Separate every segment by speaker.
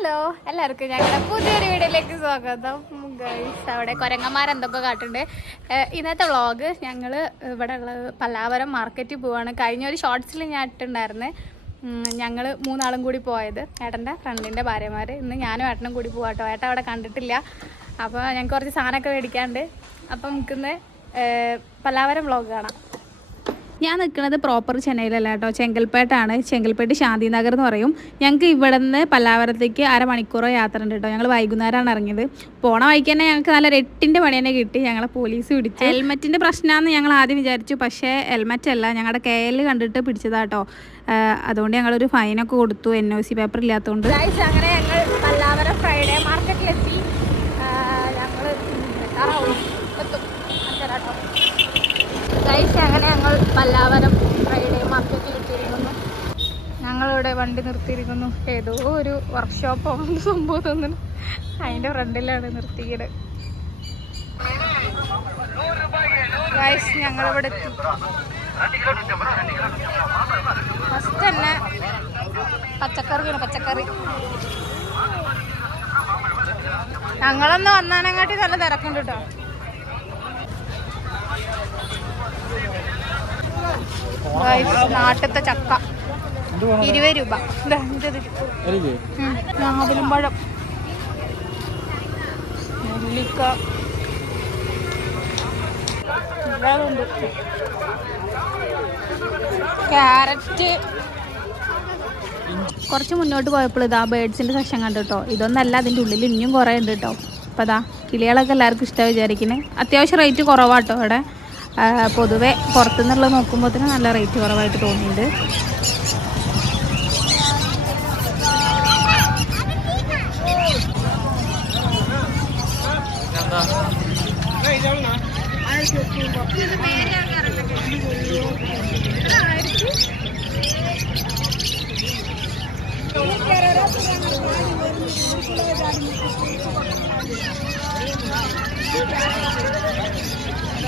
Speaker 1: Hello എല്ലാവർക്കും ഞങ്ങളുടെ പുതിയൊരു വീഡിയോയിലേക്ക് സ്വാഗതം. ഗൈസ് അവിടെ കുരങ്ങന്മാരെന്തൊക്കെ കാട്ടുണ്ട്? ഏഹ് ഇന്നത്തെ വ്ളോഗ് ഞങ്ങൾ ഇവിടെ ഉള്ള പല്ലാവരം മാർക്കറ്റിൽ പോവാണ്. കഴിഞ്ഞ ഒരു ഷോർട്സിൽ ഞാൻ ഇട്ടുണ്ടായിരുന്നു ഞങ്ങൾ മൂന്നാളും കൂടി പോയത്. ഏട്ടന്റെ ഫ്രണ്ടിന്റെ ഭാര്യമാർ ഇന്ന് ഞാനും ഏട്ടനും കൂടി പോവാട്ടോ ഏട്ടൻ അവിടെ കണ്ടിട്ടില്ല. അപ്പോൾ ഞങ്ങൾക്ക് കുറച്ച് സാധനമൊക്കെ മേടിക്കാണ്ട് അപ്പം നമുക്കിന്ന് പല്ലാവരം വ്ളോഗ് കാണാം. ഞാൻ നിൽക്കുന്നത് പ്രോപ്പർ ചെന്നൈയിലല്ല കേട്ടോ ചെങ്കൽപ്പേട്ടാണ് ചെങ്കൽപ്പേട്ട് ശാന്തി നഗർ എന്ന് പറയും. ഞങ്ങൾക്ക് ഇവിടെ നിന്ന് പല്ലാവരത്തേക്ക് അരമണിക്കൂറോ യാത്ര ഉണ്ട് കേട്ടോ ഞങ്ങൾ വൈകുന്നേരമാണ് ഇറങ്ങിയത്. പോണ വഴിക്ക് തന്നെ ഞങ്ങൾക്ക് നല്ല എട്ടിന്റെ പണി തന്നെ കിട്ടി. ഞങ്ങളെ പോലീസ് പിടിച്ചു. ഹെൽമെറ്റിന്റെ പ്രശ്നമാണെന്ന് ഞങ്ങൾ ആദ്യം വിചാരിച്ചു. പക്ഷേ ഹെൽമെറ്റ് അല്ല. ഞങ്ങളുടെ കെ എൽ കണ്ടിട്ട് പിടിച്ചതാട്ടോ അതുകൊണ്ട് ഞങ്ങളൊരു ഫൈനൊക്കെ കൊടുത്തു. എൻ ഒ സി പേപ്പർ ഇല്ലാത്തതുകൊണ്ട് അങ്ങനെ ഞങ്ങൾ പല്ലാവരം ഫ്രൈഡേ മാർക്കറ്റിലെത്തി ഞങ്ങൾ എത്തും കേട്ടോ ഗൈസ് അങ്ങനെ പല്ലാവരം ഫ്രൈഡേ മാർക്കറ്റിൽ എത്തിയിരിക്കുന്നു ഞങ്ങളിവിടെ വണ്ടി നിർത്തിയിരിക്കുന്നു. ഏതോ ഒരു വർക്ക്ഷോപ്പോ സംഭവം തോന്നുന്നു. അതിന്റെ ഫ്രണ്ടിലാണ് നിർത്തിയത്. ഗൈസ് ഞങ്ങളിവിടെ എത്തി. ഫസ്റ്റ് തന്നെ പച്ചക്കറി വേണം പച്ചക്കറി. ഞങ്ങളൊന്ന് വന്നാനങ്ങാട്ടി നല്ല തിരക്കുണ്ട് കേട്ടോ. നാട്ടിലത്തെ ചക്ക. ഇരുപത് രൂപ. ഞാവലും പഴം. നെല്ലിക്ക. ക്യാരറ്റ്. കുറച്ച് മുന്നോട്ട് പോയപ്പോൾ ഇതാ ബേഡ്സിന്റെ സെക്ഷൻ കണ്ടു കേട്ടോ ഇതൊന്നല്ല അതിന്റെ ഉള്ളിൽ ഇനിയും കുറേ ഉണ്ട് കേട്ടോ അപ്പോൾ അതാ കിളികളൊക്കെ എല്ലാവർക്കും ഇഷ്ടമാണ് വിചാരിക്കുന്നത് അത്യാവശ്യം റേറ്റ് കുറവാട്ടോ ഇവിടെ. പൊതുവെ പുറത്തുനിന്നുള്ളത് നോക്കുമ്പോൾ തന്നെ നല്ല റേറ്റ് കുറവായിട്ട് തോന്നിയിട്ടുണ്ട്. ഈ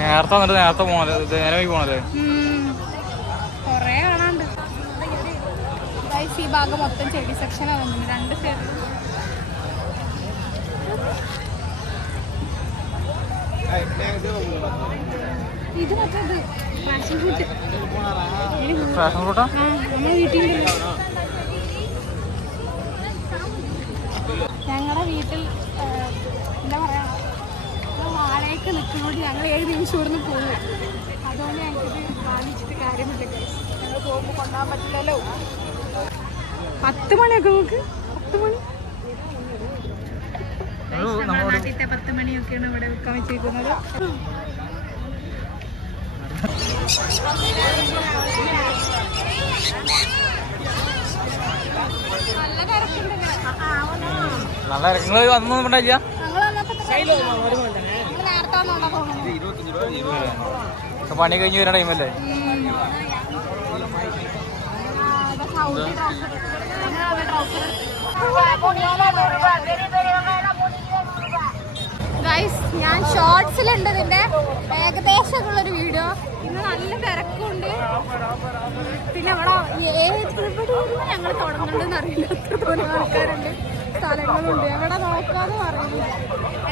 Speaker 2: നേരത്തെ വന്നിട്ട് നേരത്തെ പോണല്ലേ നേരെ വൈകി പോണല്ലേ
Speaker 1: കൊറേ കാണാണ്ട് ഗൈസ് ഈ ഭാഗം മൊത്തം ചെടി സെക്ഷനാണ് തോന്നുന്നു രണ്ട് സൈഡ് ഇത് മറ്റേത് പാഷൻ ഫ്രൂട്ട് നമ്മൾ വീട്ടിൽ ഞങ്ങളുടെ വീട്ടിൽ എന്താ പറയാ വാഴയൊക്കെ നിൽക്കുന്നതുകൊണ്ട് ഞങ്ങൾ ഏഴ് നിമിഷം ഇവിടുന്ന് പോകും അതുകൊണ്ട് ഞങ്ങൾക്കിത് വാങ്ങിച്ചിട്ട് കാര്യമില്ല. ഞങ്ങൾ പോകുമ്പോൾ കൊണ്ടാൻ പറ്റില്ലല്ലോ. പത്ത് മണിയൊക്കെ നോക്ക് പത്ത് മണി? നമ്മുടെ നാട്ടിലത്തെ പത്ത് മണിയൊക്കെയാണ് ഇവിടെ വിൽക്കാൻ വെച്ചിരിക്കുന്നത്. നല്ല തിരക്കുണ്ട്
Speaker 2: നല്ല നിങ്ങൾ ഇപ്പൊ പണി കഴിഞ്ഞ് വരുന്ന ടൈമല്ലേ?
Speaker 1: ഗൈസ് ഞാൻ ഷോർട്സിലുണ്ട് ഇതിന്റെ ഏകദേശം ഉള്ളൊരു വീഡിയോ ഇന്ന് നല്ല തിരക്കുണ്ട്. പിന്നെ അവിടെ ഏത് എവിടെയാണ് ഞങ്ങൾ തുടങ്ങുന്നുണ്ടെന്ന് അറിയില്ല. അത്രത്തോളം ആൾക്കാരുണ്ട് സ്ഥലങ്ങളുണ്ട്. എവിടെ നോക്കാന്ന് പറയുന്നു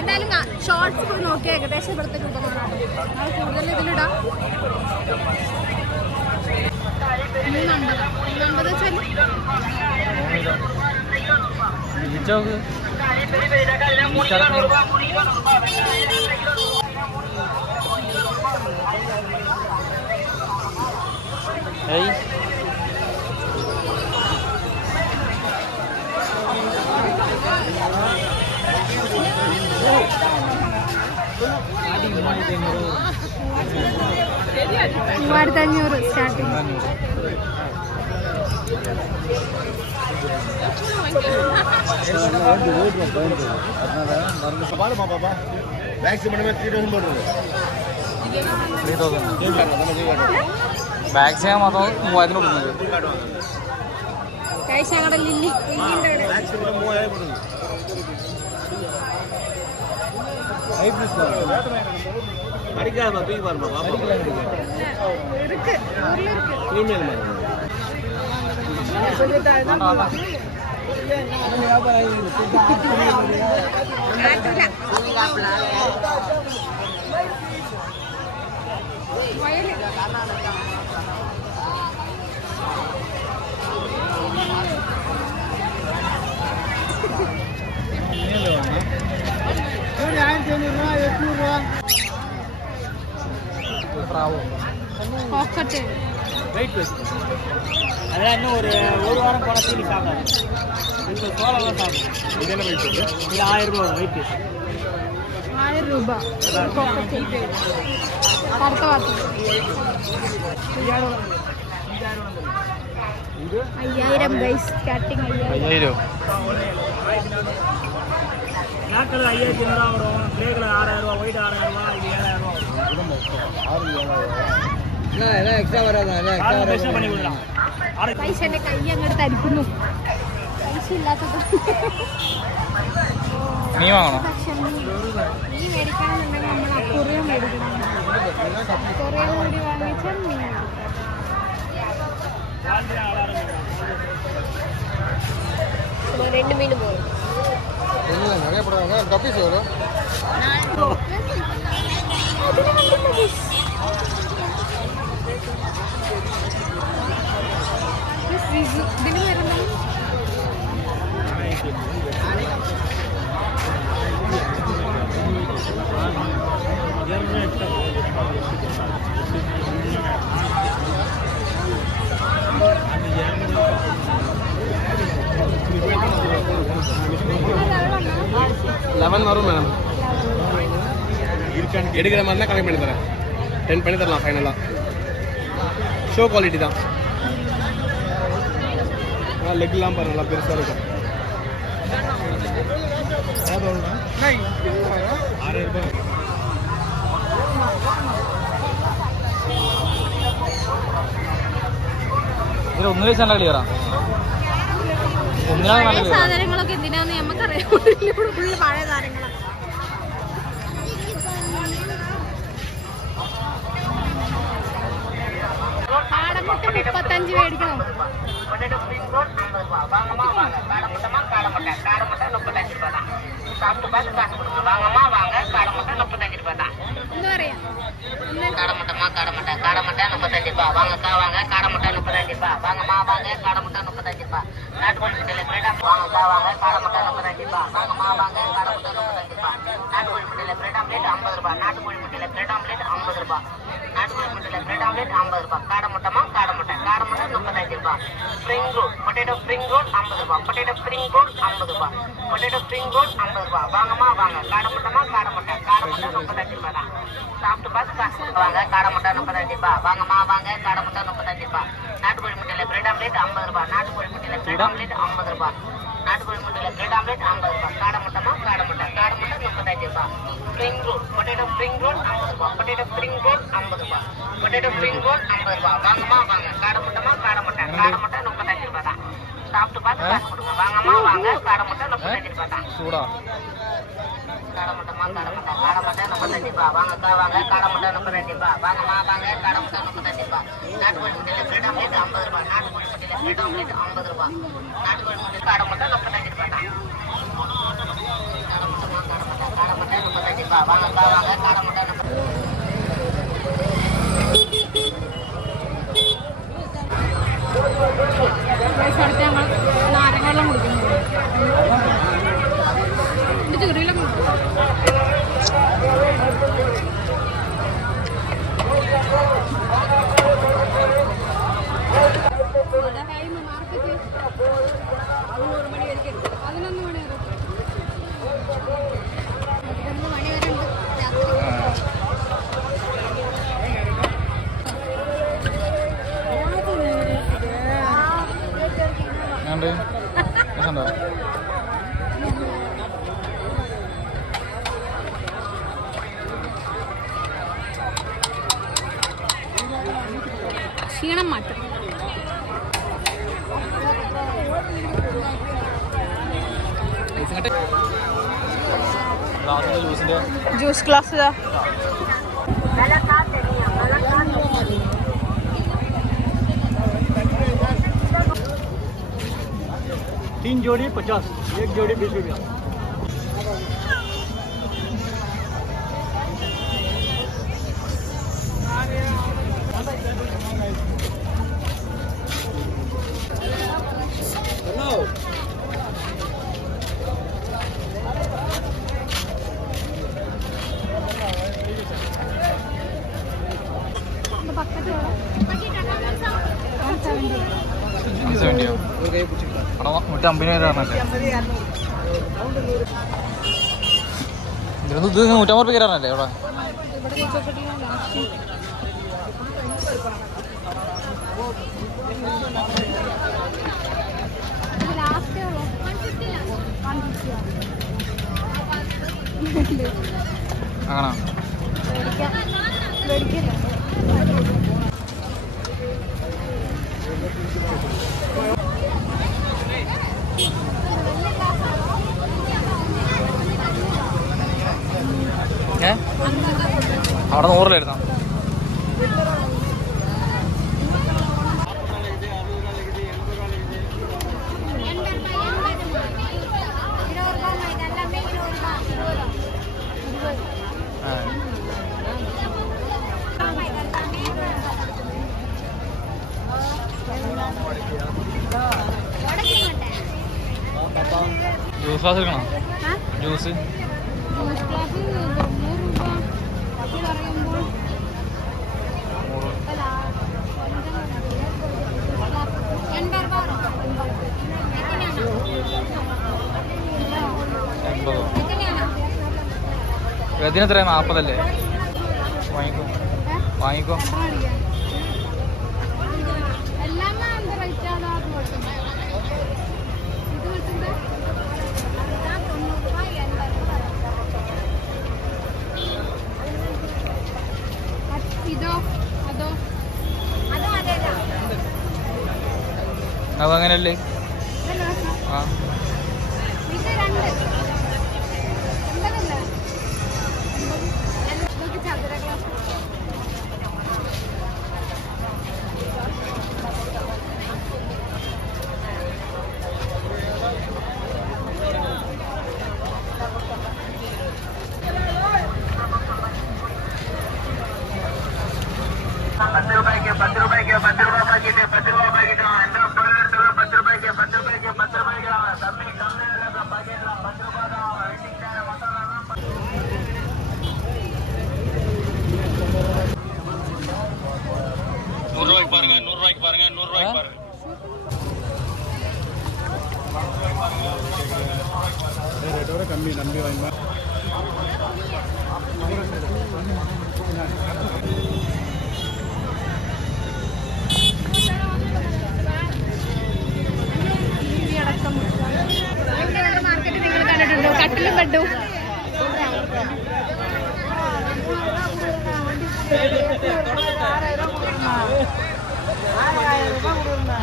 Speaker 1: എന്തായാലും ഷോർട്സ് പോയി നോക്കി ഏകദേശം ഇവിടുത്തെ രൂപമാണ് ഞങ്ങൾ കൂടുതൽ ഇതിലിടാം. മൂന്നമ്പത് മൂന്നമ്പത് വെച്ചാൽ
Speaker 2: Hey. Wardan
Speaker 1: nyuruh starting. Starting
Speaker 3: three thousand maximum അതോ മൂവായിരത്തിന് കൊടുക്കുന്നത്
Speaker 2: കഴിച്ച ഞങ്ങളുടെ ലില്ലി ലില്ലിന്റെ
Speaker 4: அடிக்காம தூக்கி Kau ini,
Speaker 2: kau ini,
Speaker 4: kau ini,
Speaker 2: kau
Speaker 3: ini,
Speaker 2: kau
Speaker 3: ini, kau ini, kau ini, kau
Speaker 2: ini, kau ini, kau ini, kau ini, kau
Speaker 4: அதான் இன்னும் ஒரு ஒரு வாரம் போன தீனி சாப்பிடாது இந்த சோளம்லாம் சாப்பிடும் இது என்ன வெயிட் இது ஆயிரம் ரூபா வெயிட்
Speaker 2: ஆயிரம் ரூபாய் அடுத்த வார்த்தை ஐயாயிரம் கைஸ் கேட்டிங்
Speaker 3: ஐயாயிரம்
Speaker 4: நாட்கள் ஐயாயிரத்தி ஐநூறுவா வரும் பிளேக்கில் ஆறாயிரம் ரூபா ஒயிட் ஆறாயிரம் ரூபா இது ஏழாயிரம் ரூபா ஆறு ஏழாயிரம் ரூபா கொடுக்கலாம் ஆறு
Speaker 2: പൈസ എന്റെ കൈ അങ്ങോട്ട് തരിക്കുന്നു പൈസ ഇല്ലാത്തത്
Speaker 3: നീ വാങ്ങണോ
Speaker 2: പക്ഷെ നീ മേടിക്കണമെന്നുണ്ടെങ്കിൽ നമ്മൾ അക്കുറിയം മേടിക്കണം അക്കുറിയം കൂടി വാങ്ങിച്ചാൽ നീ രണ്ട് മീൻ പോകും
Speaker 3: நிறைய போடுவாங்க கப்பீஸ் வரும்
Speaker 4: எடுக்கிற மாதிரி தான் கம்மி பண்ணி தரேன் டென் பண்ணி தரலாம் ஃபைனலாக ஷோ குவாலிட்டி தான் லெக்லாம் பாருங்க நல்லா பெருசாக இருக்கும் ஆறாயிரம் ரூபாய்
Speaker 3: ഇതിൽ ഒന്ന് വെച്ചാൽ നല്ല ക്ലിയറാ ഒന്നിനാണ് നല്ല
Speaker 2: പഴയ
Speaker 3: ക്ലിയർ
Speaker 2: സാധനങ്ങളൊക്കെ എന്തിനാന്ന് നമുക്കറിയാം ഇവിടെ ഫുള്ള് പഴയ സാധനങ്ങളാണ് முட்டை முப்பத்தஞ்சு மேடிக்கணும்
Speaker 5: காடமட்டமா காடமட்டா காடமட்டா முப்பத்தஞ்சு ரூபா வாங்கக்கா வாங்க காடமட்டா முப்பத்தஞ்சு ரூபா வாங்கம்மா வாங்க காடமட்டா முப்பத்தஞ்சு நாட்டுக்கோழி பிரிடம் வாங்கக்கா வாங்க காடமட்டா முப்பத்தஞ்சு ரூபா வாங்கம்மா வாங்க காடமட்டா முப்பத்தஞ்சு ரூபா நாட்டுக்கோழி பிரிடம் பிரிட் ஆம்லேட் ஐம்பது ரூபா நாட்டுக்கோழி பிரிட் ஆம்லேட் ஐம்பது ரூபா நாட்டுக்கோழி பிரிட் ஆம்லேட் ஐம்பது ரூபா காடமட்டமா முப்பத்தஞ்சு ரூபாய் spring roll potato spring roll ஐம்பது ரூபா பொட்டேட்டோ ஸ்ப்ரிங் ரோல் ஐம்பது ரூபா பொட்டேட்டோ ஸ்ப்ரிங் ரோல் ஐம்பது ரூபா வாங்கம்மா வாங்க காடமுட்டைமா காடமுட்டை காடமுட்டை முப்பத்தஞ்சு ரூபா தான் சாப்பிட்டு பார்த்து காசு வாங்க காடை முட்டை முப்பத்தஞ்சு ரூபா வாங்கம்மா வாங்க காடை முட்டை முப்பத்தஞ்சு ரூபா நாட்டுக்கோழி முட்டையில பிரெட் ஆம்லேட் ஐம்பது ரூபா நாட்டுக்கோழி முட்டையில பிரெட் ஆம்லேட் ஐம்பது ரூபா நாட்டுக்கோழி முட்டையில் பிரெட் ஆம்லேட் ஐம்பது ரூபா காடை முட்டைமா காடை முட்டை காடை முட்டை முப்பத்தஞ்சு ரூபா spring roll potato spring roll ஐம்பது ரூபா பொட்டேட்டோ ஸ்ப்ரிங் ரோல் ஐம்பது ரூபா பொட்டேட்டோ ஸ்ப்ரிங் ரோல் ஐம்பது ரூபா வாங்கம்மா வாங்க காடை முட்டைமா காடை முட்டை காடை முட்டை முப்பத்தஞ்சு ரூபா தான் சாப்பிட்டு பார்த்து காசு கொடுங்க வாங்கம்மா வாங்க காடை முட்டை முப்பத்தஞ்சு ரூபா தான்
Speaker 3: ചൂടാ.
Speaker 5: காடமுட்டமா காடமுட்டை காடமுட்டை முப்பத்தஞ்சு ரூபா வாங்கக்கா வாங்க காடமுட்டை முப்பத்தஞ்சு ரூபா வாங்கம்மா வாங்க காடமுட்டை முப்பத்தஞ்சு ரூபா நாட்டுக்கோழி முட்டையில பிரெட் ஆம்லேட் ஐம்பது ரூபா நாட்டுக்கோழி முட்டையில பிரெட் ஆம்லேட் ஐம்பது ரூபா நாட்டுக்கோழி முட்டை காடமுட்டை முப்பத்தஞ்சு
Speaker 2: Bà ba, bà ba. കണ്ടോ
Speaker 1: ക്ഷീണം മാറ്റും. ജ്യൂസ് ഗ്ലാസ്
Speaker 4: तीन जोड़ी पचास एक जोड़ी बीस रुपया।
Speaker 2: പേര് പറഞ്ഞല്ലേ ഇതിനൊന്നും ഇത് നൂറ്റമ്പത് രൂപ കയറാനല്ലേ അവിടെ അങ്ങനെ അവിടെ നൂറിലായിരുന്നോ ജ്യൂസ് ഗ്ലാസ് എടുക്കണോ ജ്യൂസ് എൺപതോ? ഇതിനെത്രയാ നാൽപ്പതല്ലേ വാങ്ങിക്കോ. വാങ്ങിക്കോ.
Speaker 1: ഗ്ലാസ്
Speaker 5: പത്ത് രൂപയ്ക്ക് പത്ത് രൂപയ്ക്ക് പത്ത് രൂപ പാക്കറ്റ് പത്ത് രൂപ പാക്കറ്റ്
Speaker 1: நம்பி நம்பி வாங்க കട്ടിലും കണ്ടു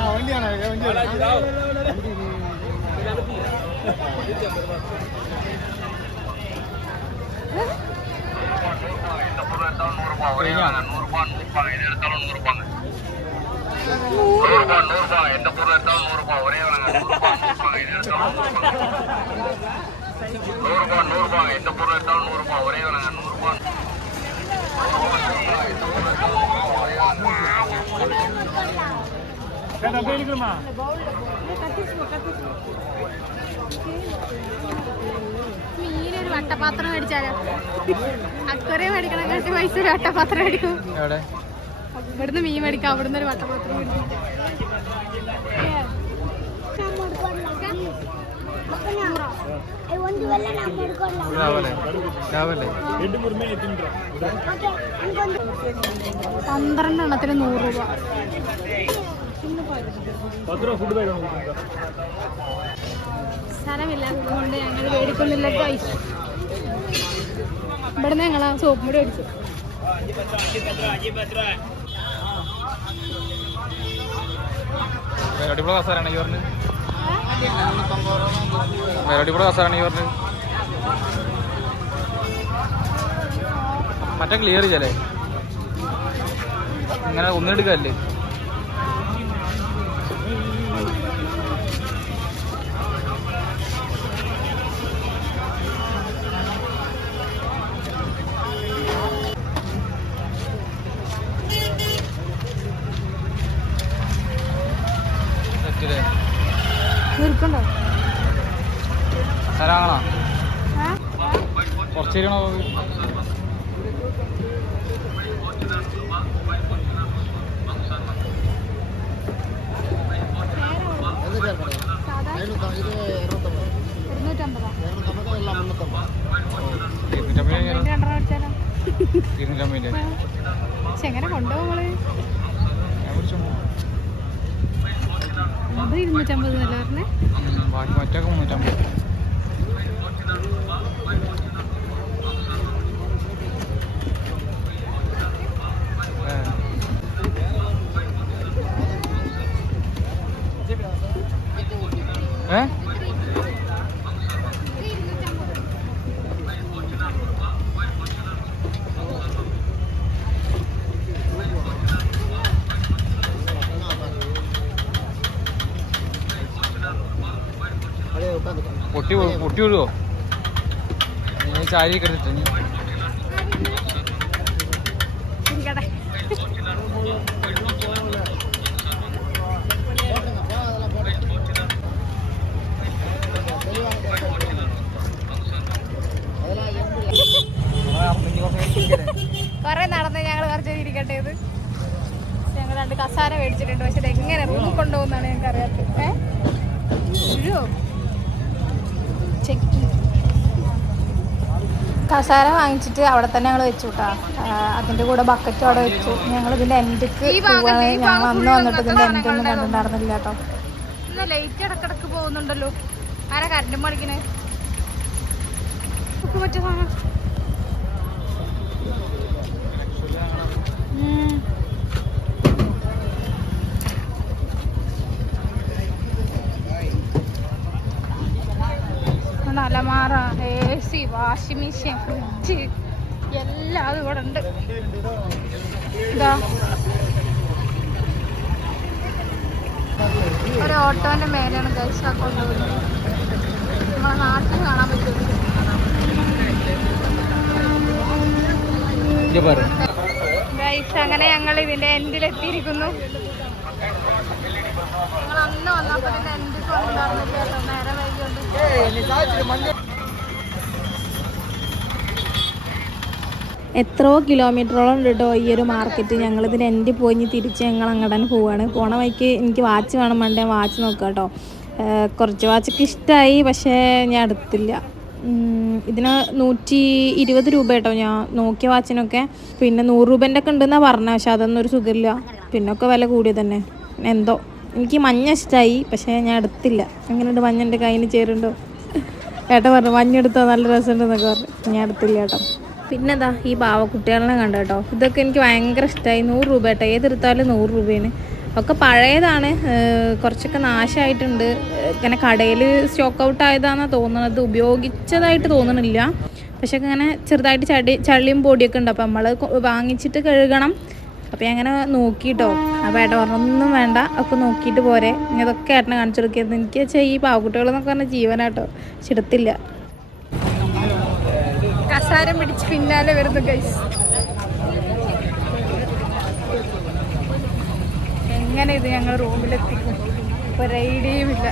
Speaker 4: വണ്ടിയാണോ
Speaker 2: വണ്ടി
Speaker 5: நூறுபா ஒரே நூறுபா நூறுபா எது எடுத்தாலும் நூறுபாங்க நூறுபா நூறுபா எந்த பொருள் எடுத்தாலும் நூறுபா ஒரே நூறுபா நூறுபா எது எடுத்தாலும் நூறுபா நூறுபா நூறுபா எந்த பொருள் எடுத்தாலும் நூறுபா ஒரே
Speaker 4: நூறுபா ഡബയിലേക്കുമാ
Speaker 1: മീനൊരു വട്ടപാത്രം മേടിച്ചാലോ? അക്കറി മേടിക്കണ കാട്ടി പൈസ ഒരു വട്ടപാത്രം മേടിക്കും. ഇവിടുന്ന് മീൻ മേടിക്കാം അവിടുന്ന് ഒരു വട്ടപാത്രം പന്ത്രണ്ടെണ്ണത്തിന് നൂറ് രൂപ. സ്ഥലമില്ലാത്തത് കൊണ്ട് ഞങ്ങൾ മേടിക്കുന്നില്ല ഇവിടുന്ന് ഞങ്ങൾ സോപ്പ് കൂടി മേടിച്ചു.
Speaker 2: മറ്റേ ക്ലിയർ ചെയ്യല്ലേ? ഇങ്ങനെ ഒന്നെടുക്കല്ലേ
Speaker 1: അത് ഇരുന്നൂറ്റമ്പത് എന്നല്ലേ പറഞ്ഞേ
Speaker 2: മറ്റൊക്കെ മുന്നൂറ്റമ്പത് നീ ചാരി
Speaker 1: കൊറേ നടന്ന് ഞങ്ങൾ കുറച്ച് ഇരിക്കട്ടെ ഇത്. ഞങ്ങൾ രണ്ട് കസാര മേടിച്ചിട്ടുണ്ട്. പക്ഷെ ഇത് എങ്ങനെ റൂമിൽ കൊണ്ടുപോകുന്നാണ് ഞങ്ങൾക്ക് അറിയാത്തത് ഏ കസാര വാങ്ങിച്ചിട്ട് അവിടെ തന്നെ ഞങ്ങൾ വെച്ചു കേട്ടോ അതിന്റെ കൂടെ ബക്കറ്റ് അവിടെ വെച്ചു. ഞങ്ങൾ ഇതിന്റെ എൻഡിക്ക് പോവാണ് ഞങ്ങൾ അന്ന് വന്നിട്ട് ഇതിന്റെ എൻഡ് ഒന്നും കണ്ടിട്ടുണ്ടായിരുന്നില്ല കേട്ടോ ലൈറ്റ് ഇടക്കിടക്ക് പോകുന്നുണ്ടല്ലോ. ആരാ കറണ്ടും പഠിക്കണേ പറ്റിയ സാധനം. ഉണ്ട് അലമാറ A C washing machine fridge എല്ലാം അത് ഇവിടെ ഉണ്ട്. ഇതാ. ഒരു ഓട്ടോന്റെ മേലെയാണ് ഗൈസ് ആ കൊണ്ടുപോകുന്നത്. നമ്മളെ നാട്ടിൽ കാണാൻ പറ്റും. ഗൈസ് അങ്ങനെ ഞങ്ങൾ ഇതിന്റെ എൻഡിൽ എത്തിയിരിക്കുന്നു. കേട്ടോ? നേരെ വൈകിയുണ്ട്. എത്രയോ കിലോമീറ്ററോളം കേട്ടോ ഈ ഒരു മാർക്കറ്റ് ഞങ്ങളിതിൽ എന്റെ പോയി തിരിച്ച് ഞങ്ങൾ അങ്ങോട്ട് പോവാണ്. പോണ വഴിക്ക് എനിക്ക് വാച്ച് വേണം വേണ്ട? വാച്ച് നോക്കാം കേട്ടോ. കുറച്ച് വാച്ചൊക്കെ ഇഷ്ടമായി പക്ഷേ ഞാൻ എടുത്തില്ല. ഇതിന് നൂറ്റി ഇരുപത് രൂപ കേട്ടോ ഞാൻ നോക്കിയ വാച്ചിനൊക്കെ പിന്നെ നൂറ് രൂപേന്റെ ഒക്കെ ഉണ്ടെന്നാണ് പറഞ്ഞത് പക്ഷെ അതൊന്നും ഒരു സുഖമില്ല. പിന്നൊക്കെ വില കൂടിയത് തന്നെ എന്തോ. എനിക്ക് മഞ്ഞ ഇഷ്ടമായി പക്ഷേ ഞാൻ എടുത്തില്ല. എങ്ങനെയുണ്ട് മഞ്ഞ എന്റെ കയ്യിൽ ചേരുണ്ടോ ഏട്ടൻ പറഞ്ഞു മഞ്ഞെടുത്തോ നല്ല രസമുണ്ടെന്നൊക്കെ പറഞ്ഞു. ഞാൻ എടുത്തില്ല കേട്ടോ പിന്നെന്താ ഈ പാവക്കുട്ടികളെ കണ്ട കേട്ടോ. ഇതൊക്കെ എനിക്ക് ഭയങ്കര ഇഷ്ടമായി നൂറ് രൂപ കേട്ടോ ഏതെടുത്താലും നൂറ് രൂപയാണ്. ഒക്കെ പഴയതാണ്. കുറച്ചൊക്കെ നാശമായിട്ടുണ്ട് ഇങ്ങനെ കടയിൽ സ്റ്റോക്ക് ഔട്ട് ആയതാണെന്നാണ് തോന്നുന്നത്. ഉപയോഗിച്ചതായിട്ട് തോന്നണില്ല. പക്ഷെ ഇങ്ങനെ ചെറുതായിട്ട് ചടി ചളിയും പൊടിയൊക്കെ ഉണ്ട്. അപ്പോൾ നമ്മൾ വാങ്ങിച്ചിട്ട് കഴുകണം. അപ്പോൾ ഞാൻ അങ്ങനെ നോക്കിയിട്ടോ അപ്പോൾ ഏട്ടൻ പറഞ്ഞു ഒന്നും വേണ്ട ഒക്കെ നോക്കിയിട്ട് പോരെ. ഇതൊക്കെ അതൊക്കെ ഏട്ടനെ കാണിച്ചു കൊടുക്കരുത്. എനിക്ക് വെച്ചാൽ ഈ പാവക്കുട്ടികൾ എന്നൊക്കെ പറഞ്ഞ ജീവനാട്ടോ. ചിടത്തില്ല കസാരം പിടിച്ച് പിന്നാലെ വരുന്നു ഗൈസ് എങ്ങനെ ഇത് ഞങ്ങൾ റൂമിലെത്തിക്കും? ഒരു ഐഡിയയും ഇല്ല.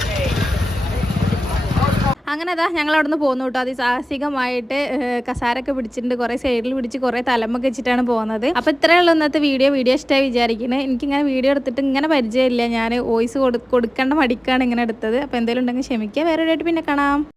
Speaker 1: അങ്ങനെ അതാ ഞങ്ങൾ അവിടെ നിന്ന് പോകുന്നു കേട്ടോ. അതിസാഹസികമായിട്ട് സാഹസികമായിട്ട് കസാരൊക്കെ പിടിച്ചിട്ടുണ്ട് കുറേ സൈഡിൽ പിടിച്ച് കുറേ തലമൊക്കെ വെച്ചിട്ടാണ് പോകുന്നത്. അപ്പോൾ ഇത്രയേ ഉള്ളൂ ഇന്നത്തെ വീഡിയോ. വീഡിയോ ഇഷ്ടമായി വിചാരിക്കുന്നത് എനിക്കിങ്ങനെ വീഡിയോ എടുത്തിട്ട് ഇങ്ങനെ പരിചയമില്ല. ഞാൻ വോയിസ് കൊടു കൊടുക്കേണ്ട മടിക്കാണ് ഇങ്ങനെ എടുത്തത്. അപ്പോൾ എന്തെങ്കിലും ഉണ്ടെങ്കിൽ ക്ഷമിക്കുക. വേറെ പിന്നെ കാണാം.